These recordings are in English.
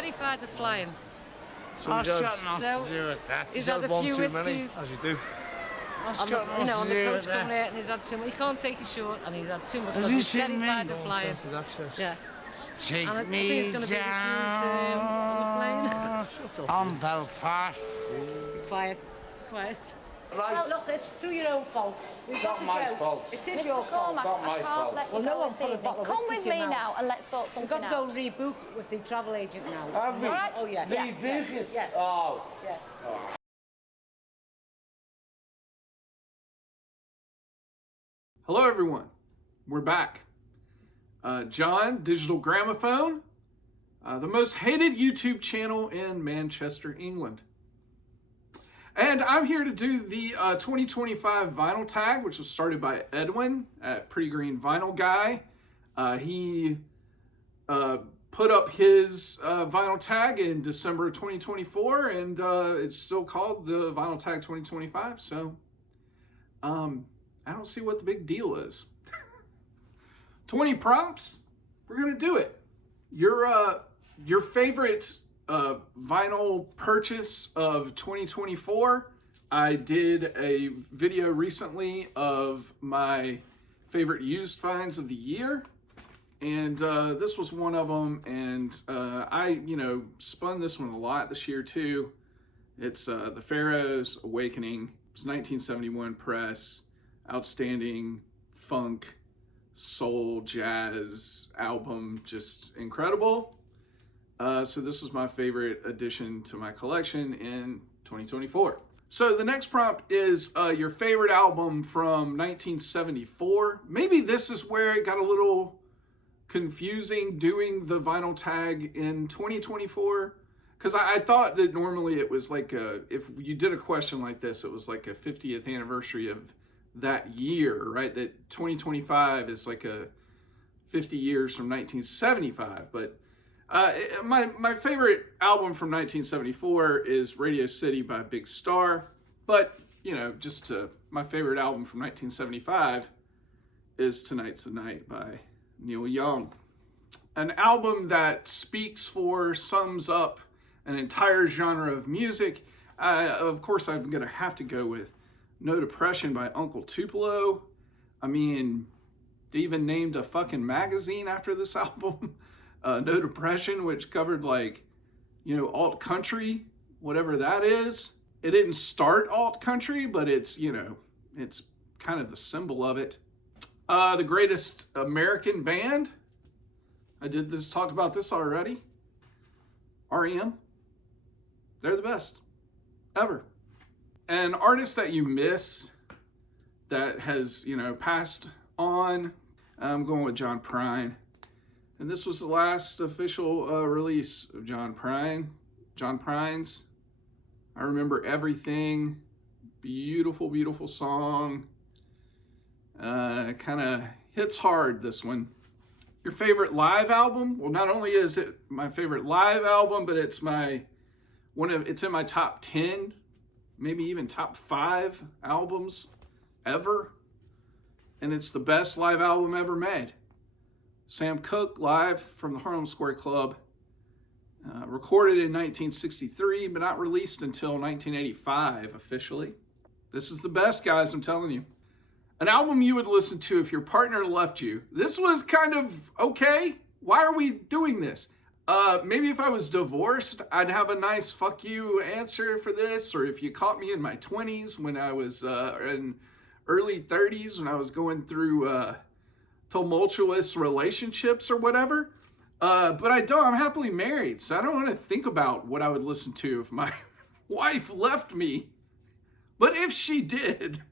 terrified of flying. So he's got nothing to do with that. He's had a few whiskies. As you do. On the coach coming out, and he's had too much. He can't take it short, and he's had too much. Has he He's seen me? terrified of flying. Yeah. Take And I think me it's going to be down refused on the plane. on Belfast. Quiet, quiet. Right. Well, look, it's through your own fault. We've Not my fault. It is Mr. your fault. Cormac, Not my I can't fault. let you Well, no go one this put a evening. bottle of Come whiskey with to your me mouth. now and let's sort We've something got to go out. and rebook with the travel agent now. Have we? All right? Oh, yes. Yeah. Rebook? Yes. Oh. Yes. Hello everyone, we're back. John, Digital Gramophone, the most hated YouTube channel in Manchester, England. And I'm here to do the 2025 vinyl tag, which was started by Edwin at Pretty Green Vinyl Guy. He put up his vinyl tag in December of 2024, and it's still called the Vinyl Tag 2025, so I don't see what the big deal is. 20 prompts, we're gonna do it. Your favorite vinyl purchase of 2024. I did a video recently of my favorite used finds of the year, and this was one of them, and I spun this one a lot this year too. It's the Pharaoh's Awakening. It's 1971 press. Outstanding funk, soul, jazz album, just incredible. So this was my favorite addition to my collection in 2024. So the next prompt is your favorite album from 1974. Maybe this is where it got a little confusing doing the vinyl tag in 2024. Because I thought that normally it was like if you did a question like this, it was like a 50th anniversary of that year, right? That 2025 is like a 50 years from 1975. But my favorite album from 1974 is Radio City by Big Star. But, my favorite album from 1975 is Tonight's the Night by Neil Young. An album that speaks for, sums up an entire genre of music. Of course, I'm going to have to go with No Depression by Uncle Tupelo. I mean, they even named a fucking magazine after this album. No Depression, which covered alt country, whatever that is. It didn't start alt country, but it's kind of the symbol of it. The Greatest American Band. I talked about this already. REM. They're the best ever. An artist that you miss that has, passed on, I'm going with John Prine. And this was the last official release of John Prine's. I Remember Everything. Beautiful, beautiful song. Kind of hits hard, this one. Your favorite live album? Well, not only is it my favorite live album, but it's it's in my top 10, maybe even top 5 albums ever. And it's the best live album ever made. Sam Cooke live from the Harlem Square Club. Recorded in 1963, but not released until 1985 officially. This is the best, guys, I'm telling you. An album you would listen to if your partner left you. This was kind of okay. Why are we doing this? Maybe if I was divorced, I'd have a nice fuck you answer for this. Or if you caught me in my 20s when I was in early 30s, when I was going through tumultuous relationships or whatever. But I don't. I'm happily married, so I don't want to think about what I would listen to if my wife left me. But if she did,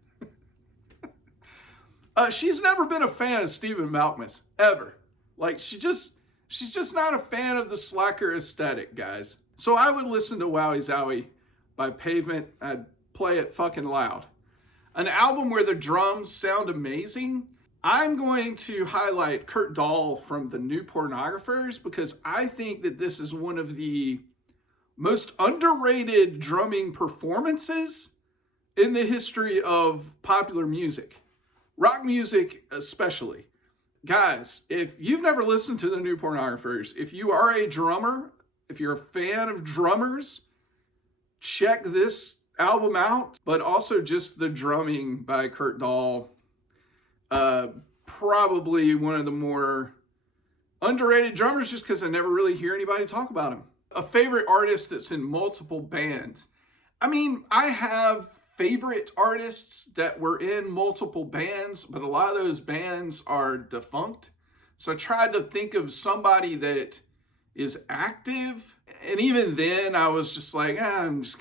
she's never been a fan of Stephen Malkmus, ever. Like, she's just not a fan of the slacker aesthetic, guys. So I would listen to Wowie Zowie by Pavement. I'd play it fucking loud. An album where the drums sound amazing. I'm going to highlight Kurt Dahl from the New Pornographers because I think that this is one of the most underrated drumming performances in the history of popular music. Rock music especially. Guys, if you've never listened to the New Pornographers, if you are a drummer If you're a fan of drummers, check this album out, but also just the drumming by Kurt Dahl. Probably one of the more underrated drummers just because I never really hear anybody talk about him. A favorite artist that's in multiple bands. I mean, I have favorite artists that were in multiple bands, but a lot of those bands are defunct. So I tried to think of somebody that is active. And even then I was just like, those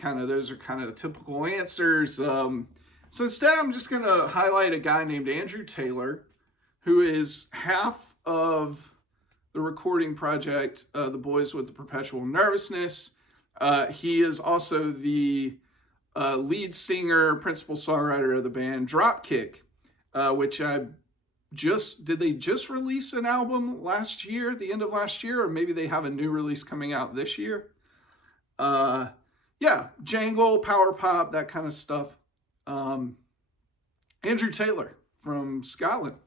are kind of the typical answers. So instead I'm just gonna highlight a guy named Andrew Taylor, who is half of the recording project, The Boys with the Perpetual Nervousness. He is also the lead singer, principal songwriter of the band Dropkick, which did they just release an album last year, at the end of last year, or maybe they have a new release coming out this year? Yeah, jangle, power pop, that kind of stuff. Andrew Taylor from Scotland.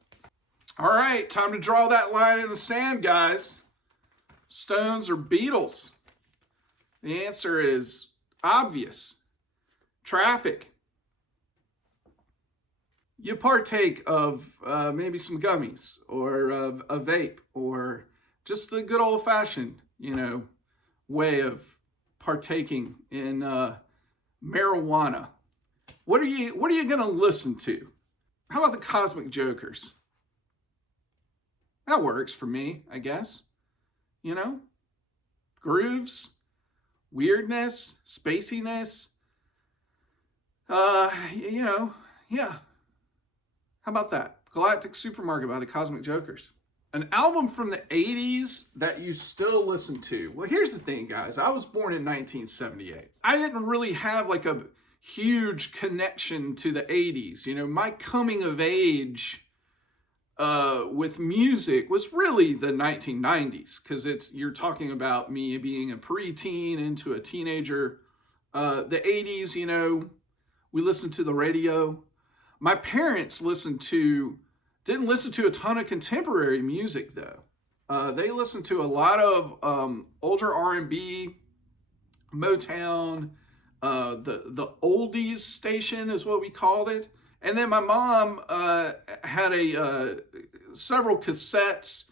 All right, time to draw that line in the sand, guys. Stones or Beatles? The answer is obvious. Traffic. You partake of maybe some gummies or a vape or just the good old-fashioned, way of partaking in marijuana. What are you going to listen to? How about the Cosmic Jokers? That works for me, I guess. Grooves, weirdness, spaciness. Yeah. How about that? Galactic Supermarket by the Cosmic Jokers. An album from the 80s that you still listen to. Well, here's the thing, guys. I was born in 1978. I didn't really have like a huge connection to the 80s. My coming of age with music was really the 1990s, because you're talking about me being a preteen into a teenager. The 80s, we listened to the radio. My parents didn't listen to a ton of contemporary music though. They listened to a lot of older R&B, Motown, the oldies station is what we called it. And then my mom had several cassettes,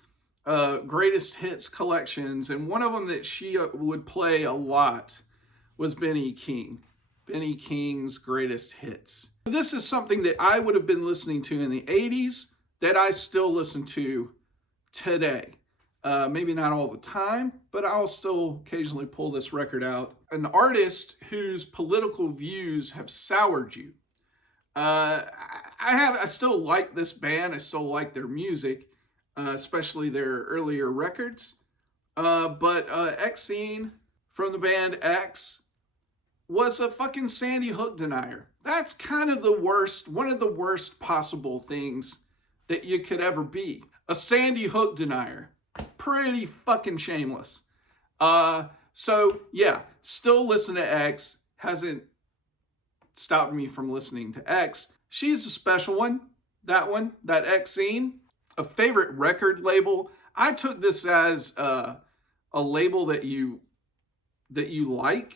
greatest hits collections, and one of them that she would play a lot was Benny King. Benny King's greatest hits. This is something that I would have been listening to in the 80s that I still listen to today. Maybe not all the time, but I'll still occasionally pull this record out. An artist whose political views have soured you. I still like this band. I still like their music, especially their earlier records. But Exene from the band X was a fucking Sandy Hook denier. That's kind of one of the worst possible things that you could ever be. A Sandy Hook denier. Pretty fucking shameless. So yeah, still listen to X. Hasn't stopped me from listening to X. She's a special one. That Exene. A favorite record label. I took this as a label that you like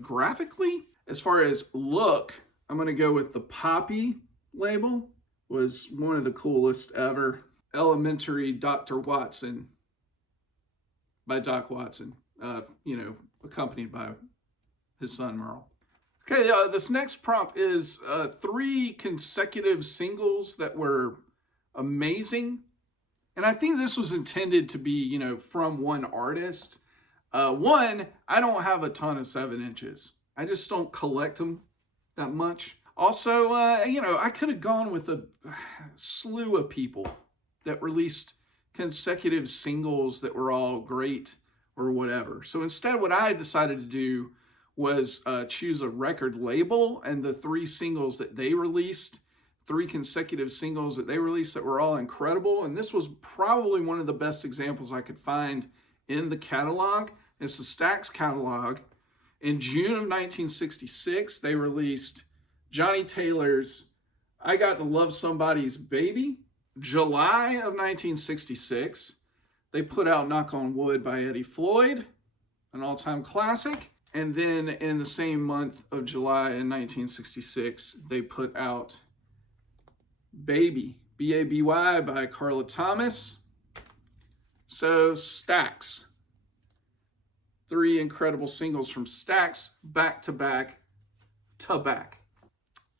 graphically. As far as look, I'm going to go with the Poppy label. Was one of the coolest ever. Elementary Dr. Watson by Doc Watson. Accompanied by his son Merle. Okay, this next prompt is 3 consecutive singles that were amazing. And I think this was intended to be, from one artist. One, I don't have a ton of 7 inches. I just don't collect them that much. Also, I could have gone with a slew of people that released consecutive singles that were all great or whatever. So instead, what I decided to do was choose a record label, and the 3 singles that they released, 3 consecutive singles that they released that were all incredible. And this was probably one of the best examples I could find in the catalog. It's the Stax catalog. In June of 1966, they released Johnny Taylor's I Got to Love Somebody's Baby. July of 1966, they put out Knock on Wood by Eddie Floyd. an all-time classic. And then in the same month of July in 1966, they put out Baby, B-A-B-Y by Carla Thomas. So Stax. 3 incredible singles from Stax, back to back to back.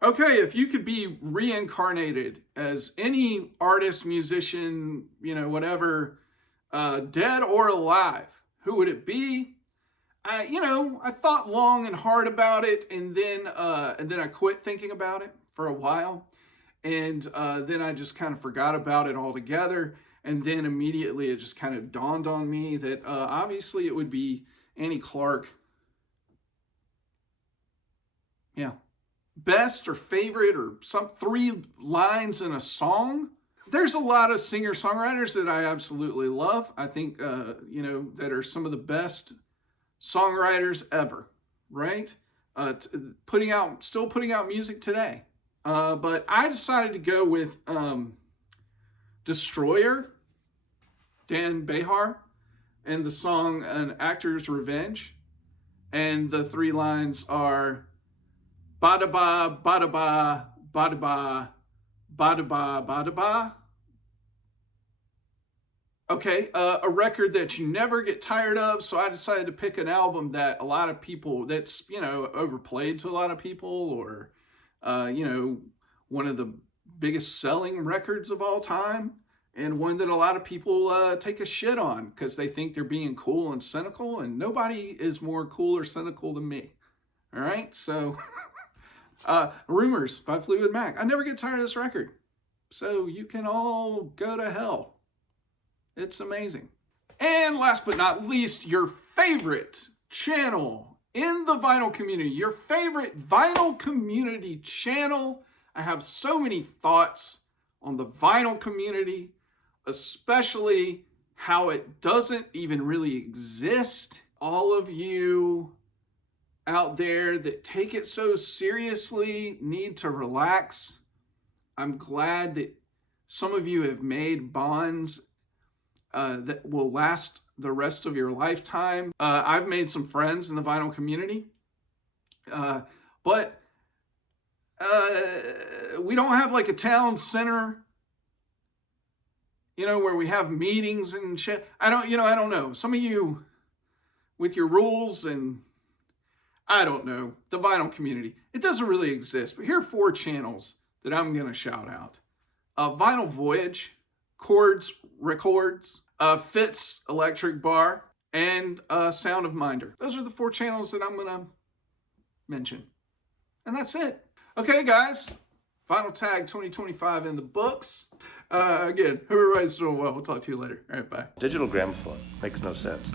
Okay, if you could be reincarnated as any artist, musician, whatever, dead or alive, who would it be? I thought long and hard about it, and then I quit thinking about it for a while, and then I just kind of forgot about it altogether, and then immediately it just kind of dawned on me that obviously it would be Annie Clark. Yeah. Best or favorite or some 3 lines in a song. There's a lot of singer-songwriters that I absolutely love. I think, that are some of the best songwriters ever, right? Still putting out music today. But I decided to go with Destroyer, Dan Behar, and the song An Actor's Revenge. And the 3 lines are ba-da-ba, ba-da-ba, ba-da-ba, ba-da-ba, ba-da-ba. Okay, a record that you never get tired of, so I decided to pick an album that a lot of people, that's, overplayed to a lot of people, or, one of the biggest selling records of all time, and one that a lot of people take a shit on because they think they're being cool and cynical, and nobody is more cool or cynical than me. All right, so Rumors by Fleetwood Mac. I never get tired of this record, so you can all go to hell. It's amazing. And last but not least, your favorite channel in the vinyl community, your favorite vinyl community channel. I have so many thoughts on the vinyl community, especially how it doesn't even really exist. All of you out there that take it so seriously need to relax. I'm glad that some of you have made bonds that will last the rest of your lifetime. I've made some friends in the vinyl community, but we don't have like a town center, where we have meetings and shit. I don't know. Some of you with your rules and I don't know, the vinyl community, it doesn't really exist. But here are 4 channels that I'm going to shout out. Vinyl Voyage, Chords Records, Fitz Electric Bar, and Sound of Minder. Those are the 4 channels that I'm going to mention. And that's it. Okay, guys. Vinyl Tag 2025 in the books. Again, hope everybody's doing well. We'll talk to you later. All right, bye. Digital gramophone makes no sense.